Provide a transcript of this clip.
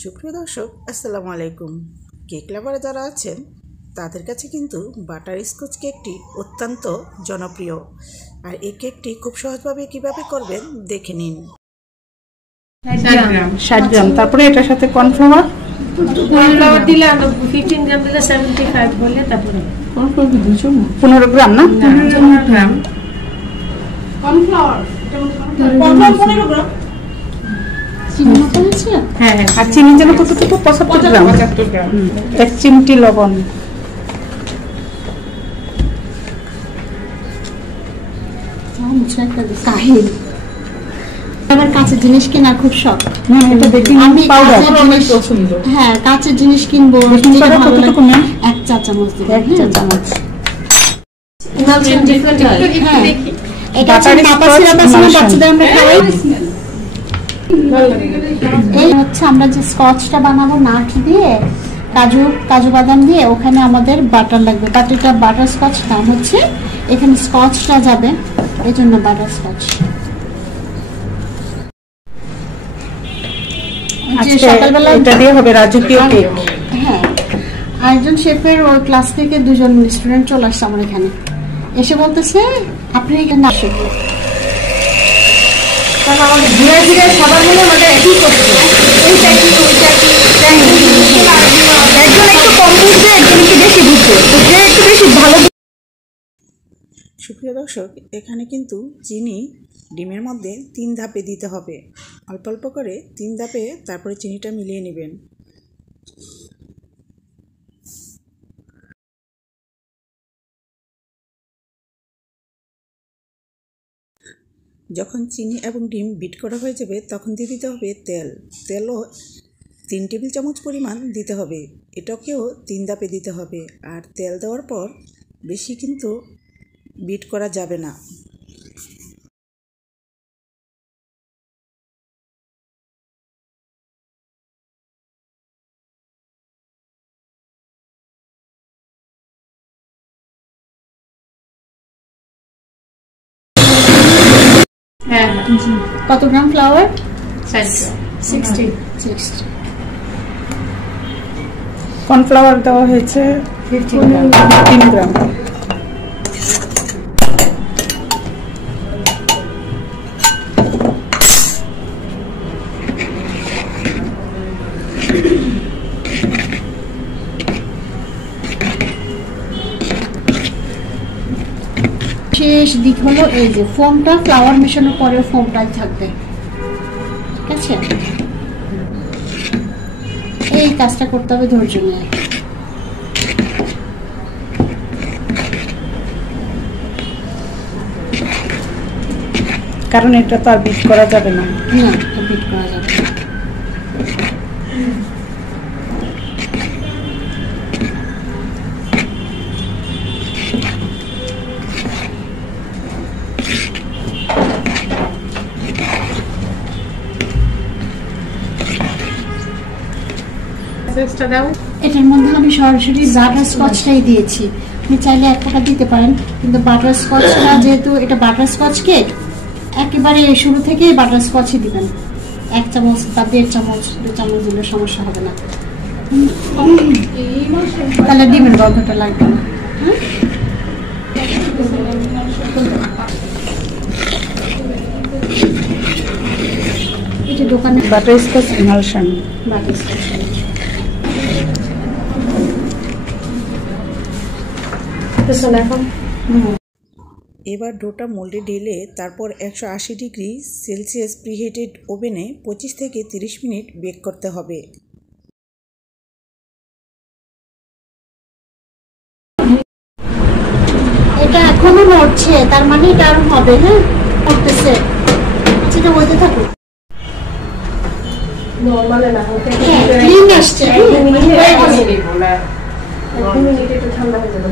সুপ্রিয় দর্শক, আসসালামু আলাইকুম। কেক লাভার যারা আছেন তাদের কাছে কিন্তু বাটারস্কচ কেকটি অত্যন্ত জনপ্রিয়। আর এই কেকটি খুব সহজভাবে কিভাবে করবেন দেখে নিন। 60 গ্রাম, তারপরে এটার সাথে কর্নফ্লাওয়ার দিলে 15 গ্রাম দিলে 75 বলে, তারপরে 15 গ্রাম না 15 গ্রাম কর্নফ্লাওয়ার 15 গ্রাম। হ্যাঁ, আর চিনি যেন কতটুকু 75 গ্রাম। 1 চিমটি লবণ। আমার কাঁচের জিনিস কেনা খুব শখ। এটা বেকিং পাউডার পছন্দ। হ্যাঁ, কাঁচের জিনিস কিনবো। এক চা চামচ দিব। এই হচ্ছে আমরা যে স্কচটা বানাবো নাট দিয়ে, কাজু বাদাম দিয়ে, ওখানে আমাদের বাটার লাগবে। বাটারটা বাটার স্কচ নাম হচ্ছে, এখানে স্কচটা যাবে, এই জন্য বাটার স্কচ। সকালবেলা এটা দিয়ে হবে রাজকীয় কেক। হ্যাঁ, আরেকজন শেফের ওই ক্লাস থেকে 2জন স্টুডেন্ট চলে আসছে আমার এখানে, এসে বলতেছে আপনি এখানে না শেখেন। কারণ আমাদের ধীরে ধীরে সবার মনে আমাদের একই করতে, এইটা কি ওইটা কি, একজন একটু কম বুঝবে, একজন একটু বেশি বুঝবে, তো যে একটু বেশি ভালো। সুপ্রিয় দর্শক, এখানে কিন্তু চিনি ডিমের মধ্যে 3 ধাপে দিতে হবে। অল্প অল্প করে 3 ধাপে তারপরে চিনিটা মিলিয়ে নেবেন। যখন চিনি এবং ডিম বিট করা হয়ে যাবে তখন দিয়ে দিতে হবে তেলও 3 টেবিল চামচ পরিমাণ দিতে হবে। এটাকেও 3 ধাপে দিতে হবে। আর তেল দেওয়ার পর বেশি কিন্তু বিট করা যাবে না। হ্যাঁ, কত গ্রাম ফ্লাওয়ার? 60 কর্নফ্লাওয়ার দেওয়া হয়েছে 15 গ্রাম। শেষ দিক হলো এই যে ফোমটা, ফ্লাওয়ার মেশানোর পরে ফোমটাই থাকবে, ঠিক আছে? এই কাজটা করতে হবে ধৈর্য নিয়ে। কারণ এটা তো আর বিট করা যাবে না। না, বিট করা যাবে না। এটার মধ্যে আমি সরাসরি বাটার স্কচটাই দিয়েছি। আপনি চাইলে 1 ফোঁটা দিতে পারেন, কিন্তু বাটার স্কচটা যেহেতু এটা বাটার স্কচ কেক, একেবারে শুরু থেকেই বাটার স্কচই দিবেন। 1 চামচ বা 1.5 চামচ 2 চামচ দিলে সমস্যা হবে না, তাহলে ডিমের গন্ধটা লাগবে না। এটা দোকানে বাটারস্কচ ইমালশন। এবার ডোটা মোল্ডে ঢেলে তারপর 180 ডিগ্রি সেলসিয়াস প্রিহিটেড ওভেনে 25 থেকে 30 মিনিট বেক করতে হবে। এটা এখনো নড়ছে, তার মানে এটা আরো হবে। হ্যাঁ, করতেছে, সেটা বলতে থাকুক। নরমালে না হতে ক্রিম আসছে, 2 মিনিট একটু ঠান্ডা হয়ে যাবে।